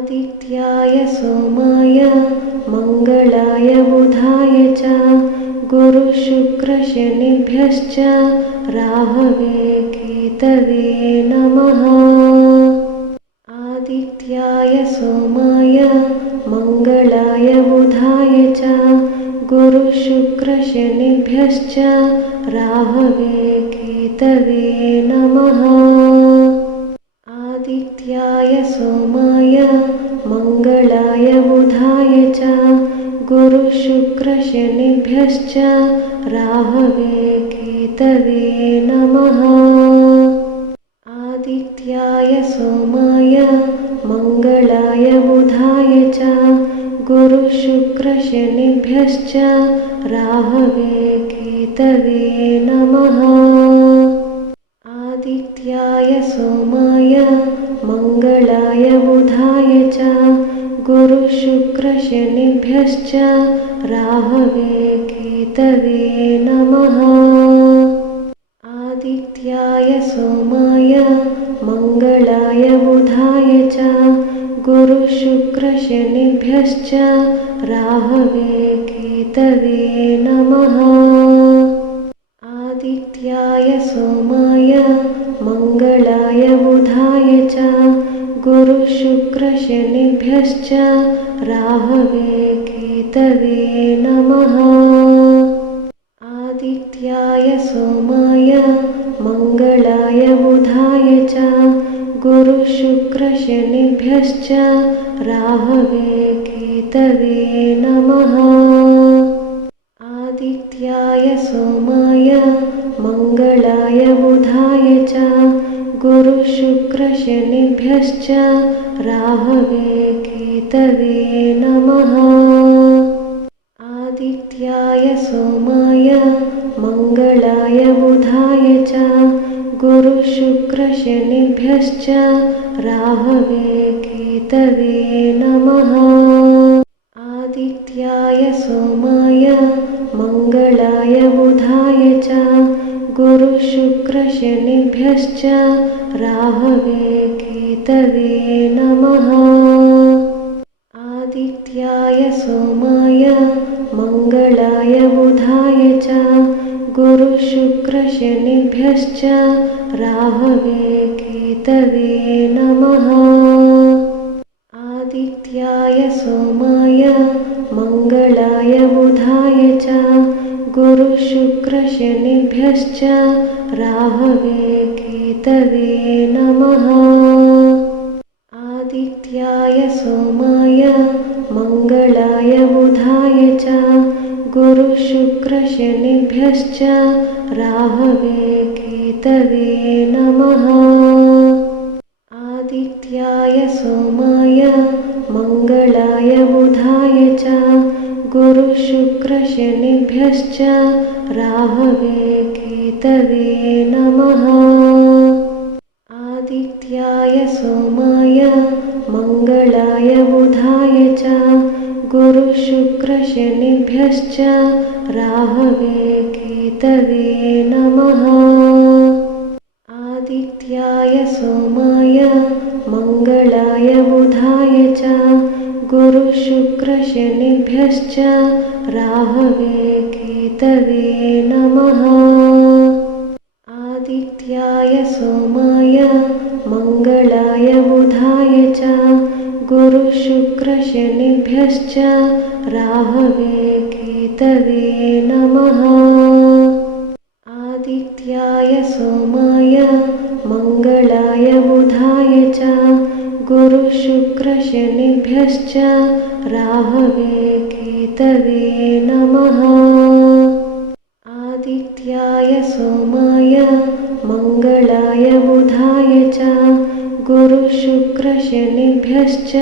आदित्याय सोमाय मंगलाय बुधाय च गुरुशुक्रशनिभ्यश्च राहवे केतवे नमः। आदित्याय सोमाय मंगलाय बुधाय च गुरुशुक्रशनिभ्यश्च राहवे केतवे नमः। आदित्याय सोमाय मंगलाय बुधाय च गुरुशुक्रशनिभ्यश्च राहवे केतवे नमः। आदित्याय सोमाय मंगलाय बुधाय च गुरुशुक्रशनिभ्यश्च राहवे केतवे नमः। आदित्याय सोमाय मंगलाय बुधाय च गुरुशुक्रशनिभ्यश्च राहवे केतवे नमः। आदित्याय सोमाय मंगलाय बुधाय च गुरुशुक्रशनिभ्यश्च राहवे केतवे नमः। आदित्याय सोमाय मंगलाय बुधाय च गुरुशुक्रशनिभ्यश्च राहवे केतवे नमः। आदित्याय सोमाय मंगलाय बुधाय च गुरुशुक्रशनिभ्यश्च राहवे केतवे नमः। आदित्याय सोमाय मंगलाय बुधाय च गुरुशुक्रशनिभ्यश्च राहवे केतवे नमः। आदित्याय सोमाय मंगलाय बुधाय च गुरुशुक्रशनिभ्यश्च राहवे केतवे नमः। आदित्याय सोमाय मंगलाय बुधाय च गुरुशुक्रशनिभ्यश्च राहवे केतवे नमः। आदित्याय सोमाय मंगलाय बुधाय च गुरुशुक्रशनिभ्यश्च राहवे केतवे नमः। आदित्याय सोमाय मंगलाय बुधाय च गुरुशुक्रशनिभ्यश्च राहवे केतवे नमः। आदित्याय सोमाय मंगलाय बुधाय च गुरुशुक्रशनिभ्यश्च राहवे केतवे नमः। आदित्याय सोमाय मंगलाय बुधाय च गुरुशुक्रशनिभ्यश्च राहवे केतवे नमः। आदित्याय सोमाय मंगलाय बुधाय च गुरुशुक्रशनिभ्यश्च राहवे केतवे नमः। आदित्याय सोमाय मंगलाय बुधाय च गुरुशुक्रशनिभ्यश्च राहवे केतवे नमः। आदित्याय सोमाय मंगलाय बुधाय च गुरुशुक्रशनिभ्यश्च राहवे केतवे नमः। आदित्याय सोमाय मंगलाय बुधाय च गुरुशुक्रशनिभ्यश्च राहवे केतवे नमः। आदित्याय सोमाय मंगलाय बुधाय च गुरुशुक्रशनिभ्यश्च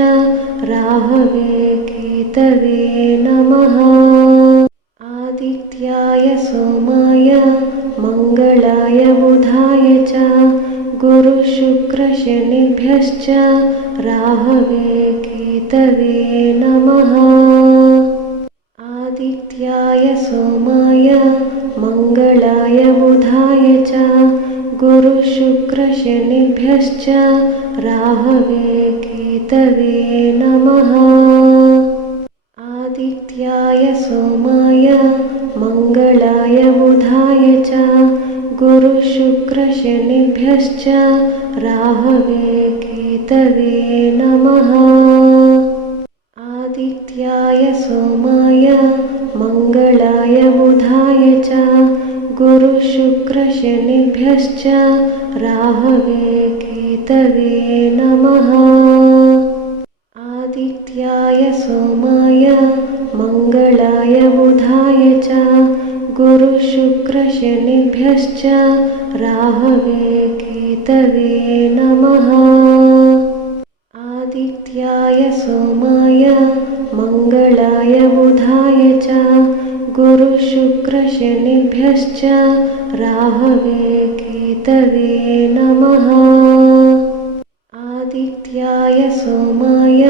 राहवे केतवे नमः। आदित्याय सोमाय मंगलाय बुधाय च गुरुशुक्रशनिभ्यश्च राहवे केतवे नमः। आदित्याय सोमाय मंगलाय बुधाय च गुरुशुक्रशनिभ्यश्च राहवे केतवे नमः। आदित्याय सोमाय मङ्गलाय बुधाय च गुरुशुक्रशनिभ्यश्च राहवे केतवे नमः। आदित्याय सोमाय मङ्गलाय बुधाय च गुरुशुक्रशनिभ्यश्च राहवे केतवे नमः। आदित्याय सोमाय मङ्गलाय बुधाय च गुरुशुक्रशनिभ्यश्च राहवे केतवे नमः। आदित्याय सोमाय मङ्गलाय बुधाय च गुरुशुक्रशनिभ्यश्च राहवे केतवे नमः। आदित्याय सोमाय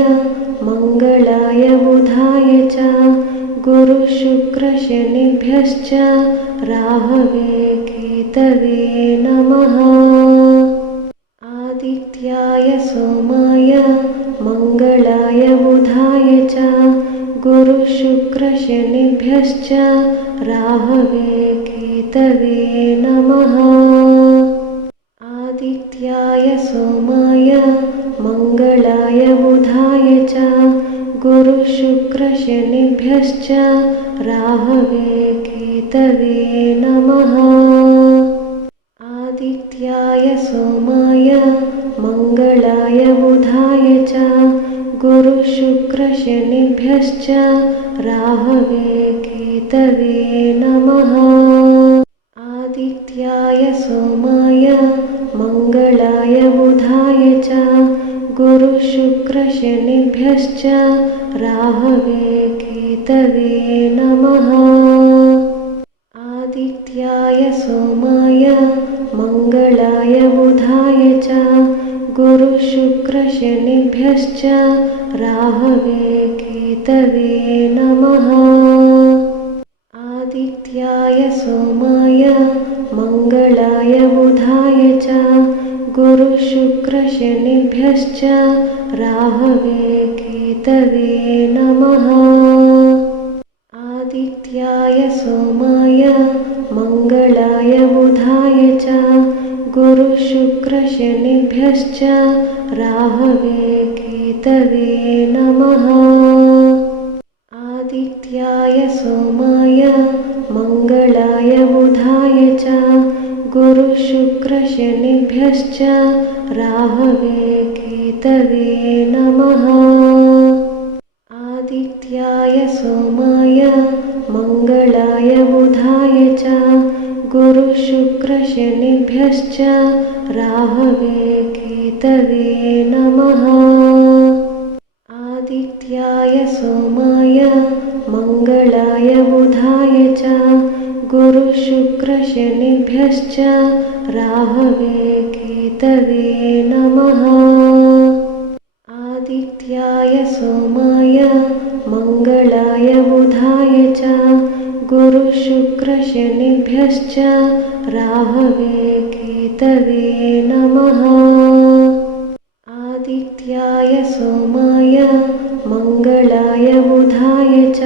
मङ्गलाय बुधाय च गुरुशुक्रशनिभ्यश्च राहवे केतवे नमः। आदित्याय सोमाय मङ्गलाय बुधाय च गुरुशुक्रशनिभ्यश्च राहवे केतवे नमः। आदित्याय सोमाय मङ्गलाय बुधाय च गुरुशुक्रशनिभ्यश्च राहवे केतवे नमः। आदित्याय सोमाय मङ्गलाय बुधाय च गुरुशुक्रशनिभ्यश्च राहवे केतवे नमः। आदित्याय सोमाय मङ्गलाय बुधाय च गुरुशुक्रशनिभ्यश्च राहवे केतवे नमः। आदित्याय सोमाय मङ्गलाय बुधाय च गुरुशुक्रशनिभ्यश्च राहवे केतवे नमः। आदित्याय सोमाय मङ्गलाय बुधाय च गुरुशुक्रशनिभ्यश्च राहवे केतवे नमः। आदित्याय सोमाय मङ्गलाय बुधाय च गुरुशुक्रशनिभ्यश्च राहवे केतवे नमः। आदित्याय सोमाय मङ्गलाय बुधाय च गुरुशुक्रशनिभ्यश्च राहवे केतवे नमः। आदित्याय सोमाय मङ्गलाय बुधाय च गुरुशुक्रशनिभ्यश्च राहवे केतवे नमः। आदित्याय सोमाय मङ्गलाय बुधाय च गुरुशुक्रशनिभ्यश्च राहवे केतवे नमः। आदित्याय सोमाय मङ्गलाय बुधाय च गुरुशुक्रशनिभ्यश्च राहवे केतवे नमः। आदित्याय सोमाय मङ्गलाय बुधाय च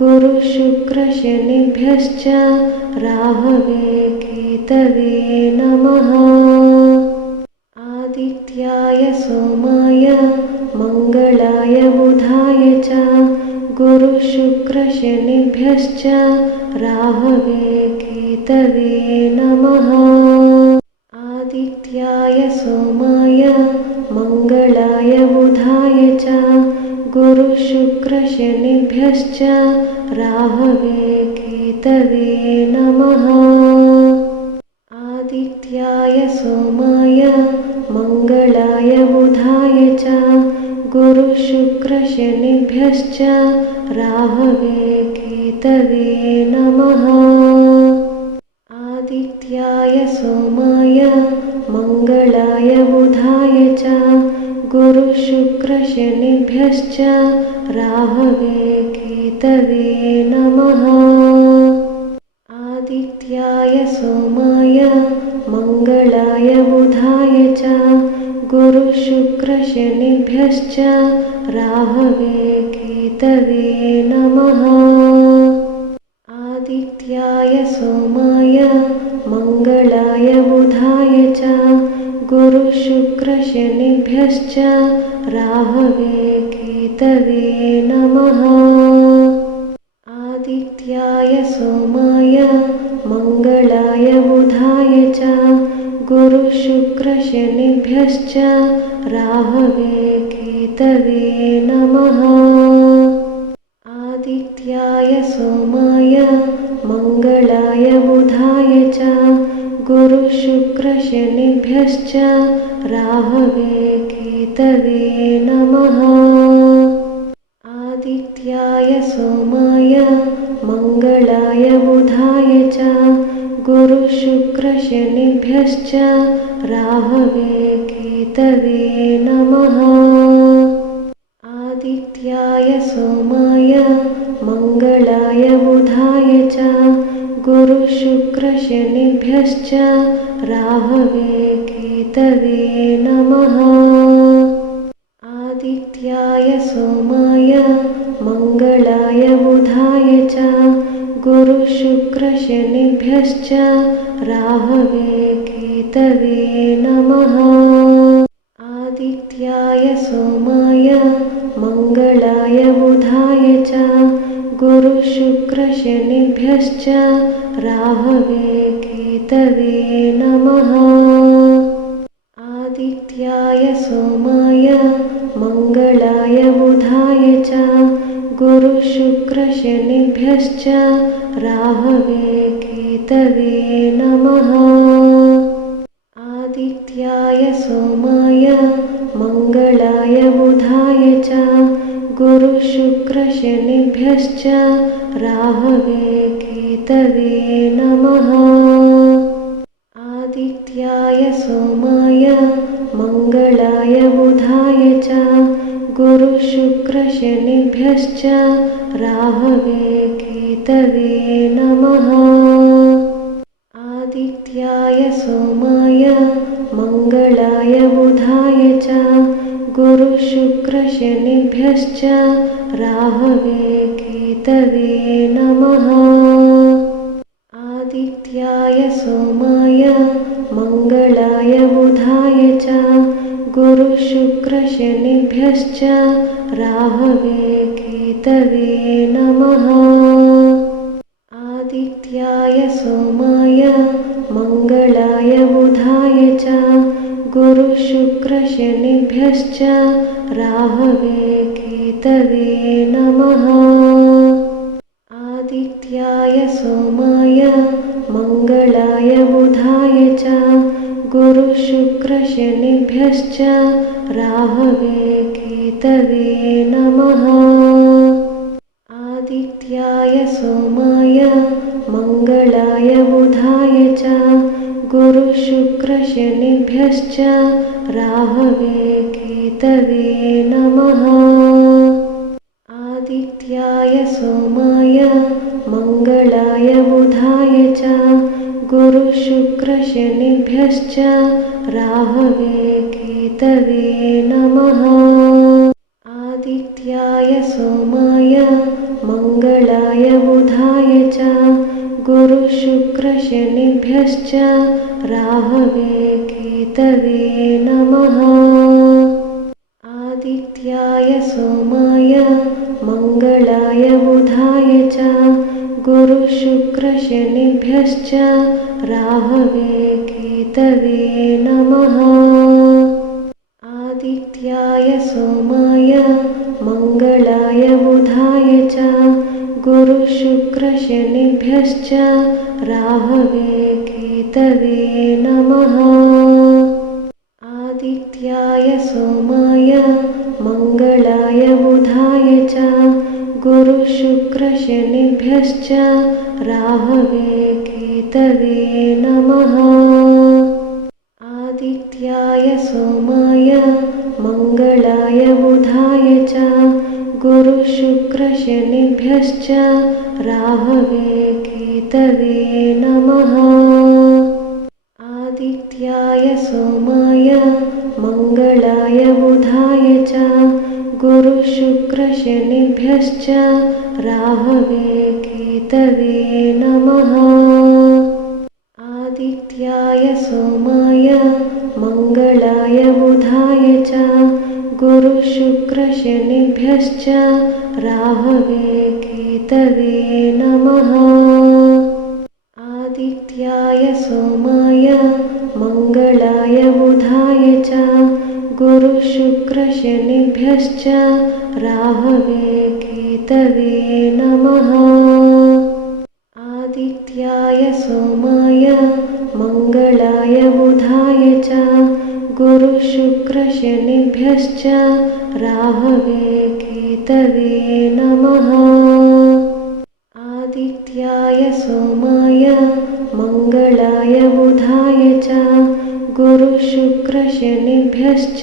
गुरुशुक्रशनिभ्यश्च राहवे केतवे नमः। आदित्याय सोमाय मङ्गलाय बुधाय च गुरुशुक्रशनिभ्यश्च राहवे केतवे नमः। आदित्याय सोमाय मङ्गलाय बुधाय च गुरुशुक्रशनिभ्यश्च राहवे केतवे नमः। आदित्याय सोमाय मङ्गलाय बुधाय च गुरुशुक्रशनिभ्यश्च राहवे केतवे नमः। आदित्याय सोमाय मङ्गलाय बुधाय च गुरुशुक्रशनिभ्यश्च राहवे केतवे नमः। आदित्याय सोमाय मङ्गलाय बुधाय च गुरुशुक्रशनिभ्यश्च राहवे केतवे नमः। आदित्याय सोमाय मङ्गलाय बुधाय च गुरुशुक्रशनिभ्यश्च राहवे केतवे नमः। आदित्याय सोमाय मङ्गलाय बुधाय च गुरुशुक्रशनिभ्यश्च राहवे केतवे नमः। आदित्याय सोमाय मङ्गलाय बुधाय च गुरुशुक्रशनिभ्यश्च राहवे केतवे नमः। आदित्याय सोमाय मङ्गलाय बुधाय च गुरुशुक्रशनिभ्यश्च राहवे केतवे नमः। आदित्याय सोमाय मङ्गलाय बुधाय च गुरुशुक्रशनिभ्यश्च राहवे केतवे नमः। आदित्याय सोमाय मङ्गलाय बुधाय च गुरुशुक्रशनिभ्यश्च राहवे केतवे नमः। आदित्याय सोमाय मङ्गलाय बुधाय च गुरुशुक्रशनिभ्यश्च राहवे केतवे नमः। आदित्याय सोमाय मङ्गलाय बुधाय च गुरुशुक्रशनिभ्यश्च राहवे केतवे नमः। आदित्याय सोमाय मङ्गलाय बुधाय च गुरुशुक्रशनिभ्यश्च राहवे केतवे नमः। आदित्याय सोमाय मङ्गलाय बुधाय च गुरुशुक्रशनिभ्यश्च राहवे केतवे नमः। आदित्याय सोमाय मङ्गलाय बुधाय च गुरुशुक्रशनिभ्यश्च राहवे केतवे नमः। आदित्याय सोमाय मङ्गलाय बुधाय च गुरुशुक्रशनिभ्यश्च राहवे केतवे नमः। आदित्याय सोमाय मङ्गलाय बुधाय च गुरुशुक्रशनिभ्यश्च राहवे केतवे नमः। आदित्याय सोमाय मङ्गलाय बुधाय च गुरुशुक्रशनिभ्यश्च राहवे केतवे नमः। आदित्याय सोमाय मङ्गलाय बुधाय च गुरुशुक्रशनिभ्यश्च राहवे केतवे नमः। आदित्याय सोमाय मङ्गलाय बुधाय च गुरुशुक्रशनिभ्यश्च राहवे केतवे नमः। आदित्याय सोमाय मङ्गलाय बुधाय च गुरुशुक्रशनिभ्यश्च राहवे केतवे नमः। आदित्याय सोमाय मङ्गलाय बुधाय च गुरुशुक्रशनिभ्यश्च राहवे केतवे नमः। आदित्याय सोमाय मङ्गलाय बुधाय च गुरुशुक्रशनिभ्यश्च राहवे केतवे नमः। आदित्याय सोमाय मङ्गलाय बुधाय च गुरुशुक्रशनिभ्यश्च राहवे केतवे नमः। आदित्याय सोमाय मङ्गलाय बुधाय च गुरुशुक्रशनिभ्यश्च राहवे केतवे नमः। आदित्याय सोमाय मङ्गलाय बुधाय च गुरुशुक्रशनिभ्यश्च राहवे केतवे नमः। आदित्याय सोमाय मङ्गलाय बुधाय च गुरुशुक्रशनिभ्यश्च राहवे केतवे नमः। आदित्याय सोमाय मङ्गलाय बुधाय च गुरुशुक्रशनिभ्यश्च राहवे केतवे नमः। आदित्याय सोमाय मङ्गलाय बुधाय च गुरुशुक्रशनिभ्यश्च राहवे केतवे नमः। आदित्याय सोमाय मङ्गलाय बुधाय च गुरुशुक्रशनिभ्यश्च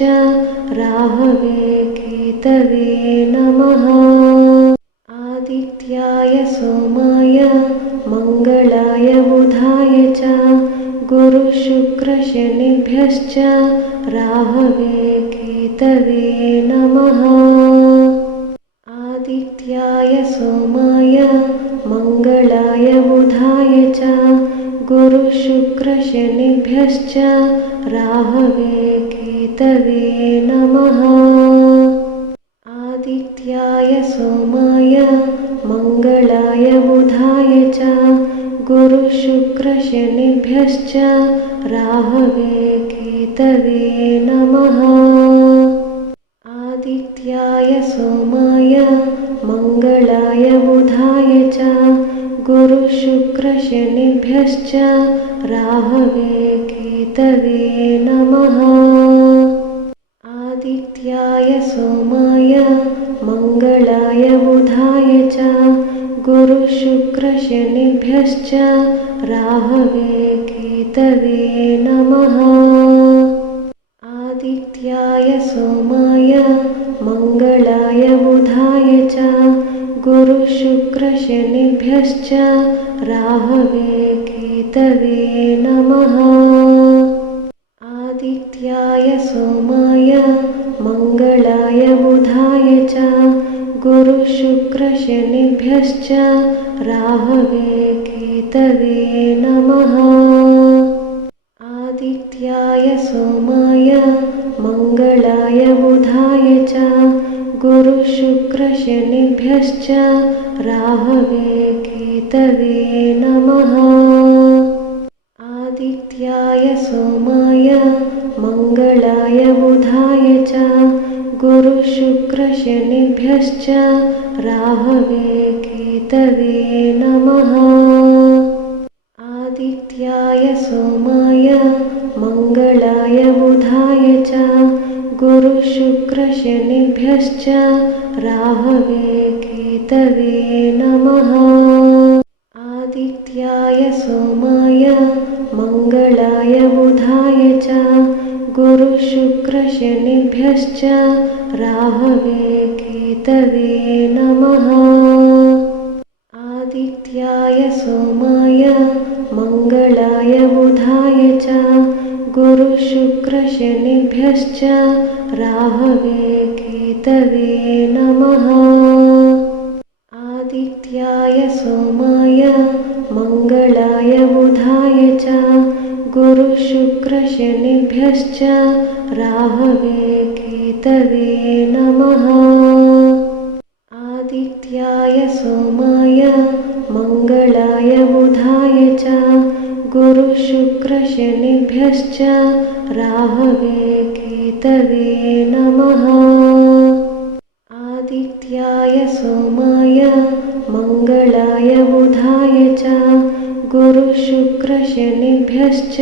राहवे केतवे नमः। आदित्याय सोमाय मङ्गलाय बुधाय च गुरुशुक्रशनिभ्यश्च राहवे केतवे नमः। आदित्याय सोमाय मङ्गलाय बुधाय च गुरुशुक्रशनिभ्यश्च राहवे केतवे नमः। आदित्याय सोमाय मङ्गलाय बुधाय च गुरुशुक्रशनिभ्यश्च राहवे केतवे नमः। आदित्याय सोमाय मङ्गलाय बुधाय च गुरुशुक्रशनिभ्यश्च राहवे केतवे नमः। आदित्याय सोमाय मङ्गलाय बुधाय च गुरुशुक्रशनिभ्यश्च राहवे केतवे नमः। आदित्याय सोमाय मङ्गलाय बुधाय च गुरुशुक्रशनिभ्यश्च राहवे केतवे नमः। आदित्याय सोमाय मङ्गलाय बुधाय च गुरुशुक्रशनिभ्यश्च राहवे केतवे नमः। आदित्याय सोमाय मङ्गलाय बुधाय च गुरुशुक्रशनिभ्यश्च राहवे केतवे नमः। आदित्याय सोमाय मङ्गलाय बुधाय च गुरुशुक्रशनिभ्यश्च राहवे केतवे नमः। आदित्याय सोमाय मङ्गलाय बुधाय च गुरुशुक्रशनिभ्यश्च राहवे केतवे नमः। आदित्याय सोमाय मङ्गलाय बुधाय च गुरुशुक्रशनिभ्यश्च राहवे केतवे नमः। आदित्याय सोमाय मङ्गलाय बुधाय च गुरुशुक्रशनिभ्यश्च राहवे केतवे नमः। आदित्याय सोमाय मङ्गलाय बुधाय च गुरुशुक्रशनिभ्यश्च राहवे केतवे नमः। आदित्याय सोमाय मङ्गलाय बुधाय च गुरुशुक्रशनिभ्यश्च राहवे केतवे नमः। आदित्याय सोमाय मङ्गलाय बुधाय च गुरुशुक्रशनिभ्यश्च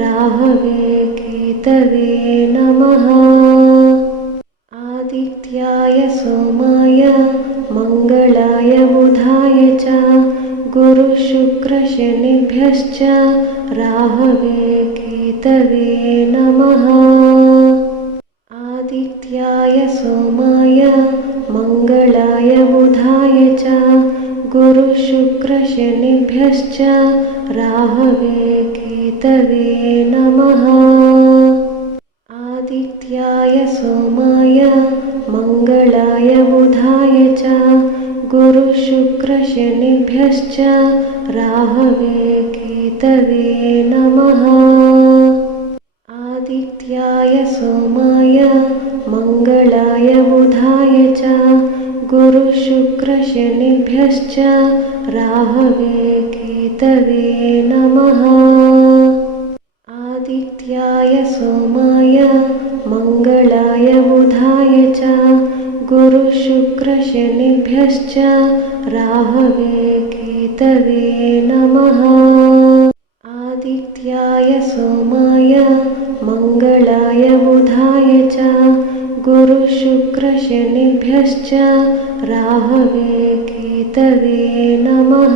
राहवे केतवे नमः। आदित्याय सोमाय मङ्गलाय बुधाय च गुरुशुक्रशनिभ्यश्च राहवे केतवे नमः। आदित्याय सोमाय मङ्गलाय बुधाय च गुरुशुक्रशनिभ्यश्च राहवे केतवे नमः। आदित्याय सोमाय मङ्गलाय बुधाय च गुरुशुक्रशनिभ्यश्च राहवे केतवे नमः। आदित्याय सोमाय मङ्गलाय बुधाय च गुरुशुक्रशनिभ्यश्च राहवे केतवे नमः। आदित्याय सोमाय मङ्गलाय बुधाय च गुरुशुक्रशनिभ्यश्च राहवे केतवे नमः। आदित्याय सोमाय मङ्गलाय बुधाय च गुरुशुक्रशनिभ्यश्च राहवे केतवे नमः।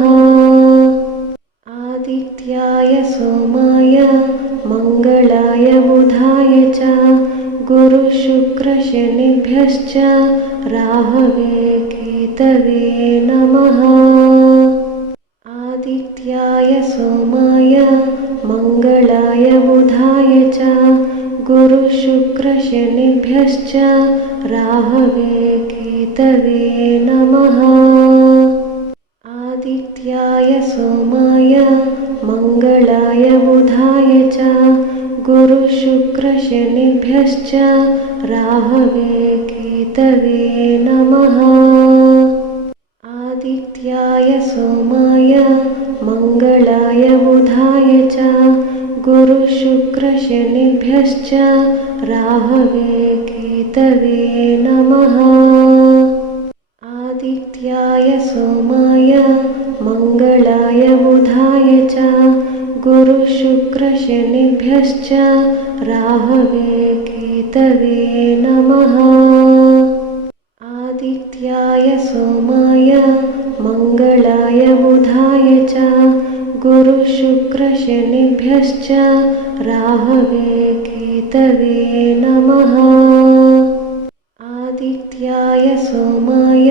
आदित्याय सोमाय मङ्गलाय बुधाय च गुरुशुक्रशनिभ्यश्च राहवे केतवे नमः। आदित्याय सोमाय मङ्गलाय बुधाय च गुरुशुक्रशनिभ्यश्च राहवे केतवे नमः। आदित्याय सोमाय मङ्गलाय बुधाय च गुरुशुक्रशनिभ्यश्च राहवे केतवे नमः। आदित्याय सोमाय मङ्गलाय बुधाय च गुरुशुक्रशनिभ्यश्च राहवे केतवे नमः। आदित्याय सोमाय मङ्गलाय बुधाय च गुरुशुक्रशनिभ्यश्च राहवे केतवे नमः। आदित्याय सोमाय मङ्गलाय बुधाय च गुरुशुक्रशनिभ्यश्च राहवे केतवे नमः। आदित्याय सोमाय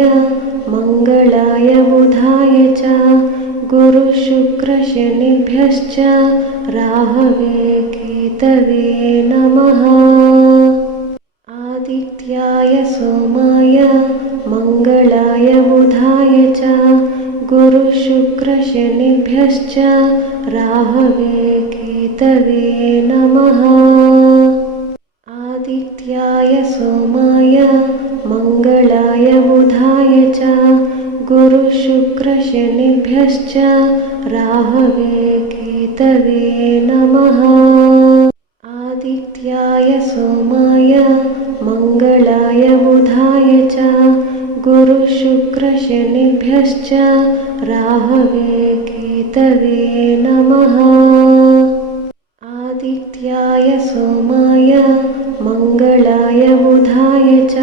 मङ्गलाय बुधाय च गुरुशुक्रशनिभ्यश्च राहवे केतवे नमः। आदित्याय सोमाय मङ्गलाय बुधाय च गुरुशुक्रशनिभ्यश्च राहवे केतवे नमः। आदित्याय सोमाय मङ्गलाय बुधाय च गुरुशुक्रशनिभ्यश्च राहवे केतवे नमः। आदित्याय सोमाय मङ्गलाय बुधाय च गुरुशुक्रशनिभ्यश्च राहवे केतवे नमः। आदित्याय सोमाय मङ्गलाय बुधाय च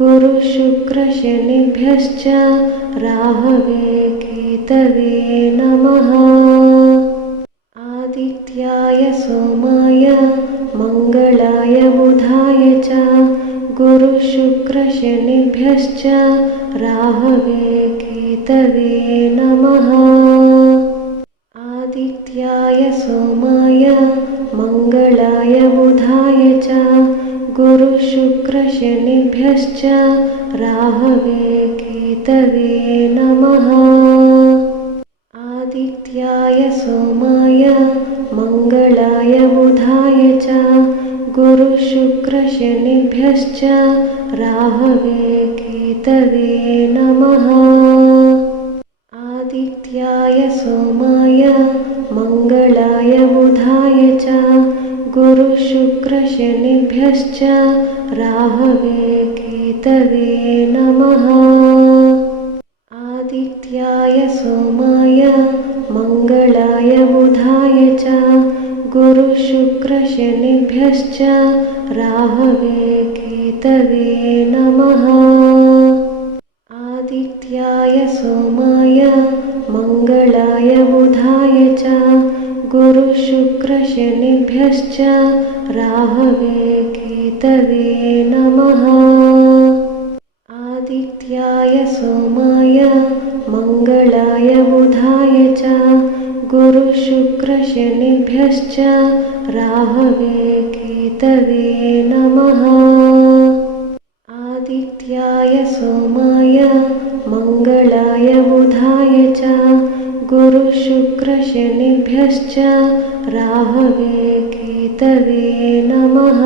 गुरुशुक्रशनिभ्यश्च राहवे केतवे नमः। आदित्याय सोमाय मङ्गलाय बुधाय च गुरुशुक्रशनिभ्यश्च राहवे केतवे नमः। आदित्याय सोमाय मङ्गलाय बुधाय च गुरुशुक्रशनिभ्यश्च राहवे केतवे नमः। आदित्याय सोमाय मङ्गलाय बुधाय च गुरुशुक्रशनिभ्यश्च राहवे केतवे नमः। आदित्याय सोमाय मङ्गलाय बुधाय च गुरुशुक्रशनिभ्यश्च राहवे केतवे नमः। आदित्याय सोमाय मङ्गलाय बुधाय च गुरुशुक्रशनिभ्यश्च राहवे केतवे नमः। आदित्याय सोमाय मङ्गलाय बुधाय च गुरुशुक्रशनिभ्यश्च राहवे केतवे नमः। आदित्याय सोमाय मङ्गलाय मङ्गलाय बुधाय च गुरुशुक्रशनिभ्यश्च राहवे केतवे नमः। आदित्याय सोमाय मङ्गलाय बुधाय च गुरुशुक्रशनिभ्यश्च राहवे केतवे नमः।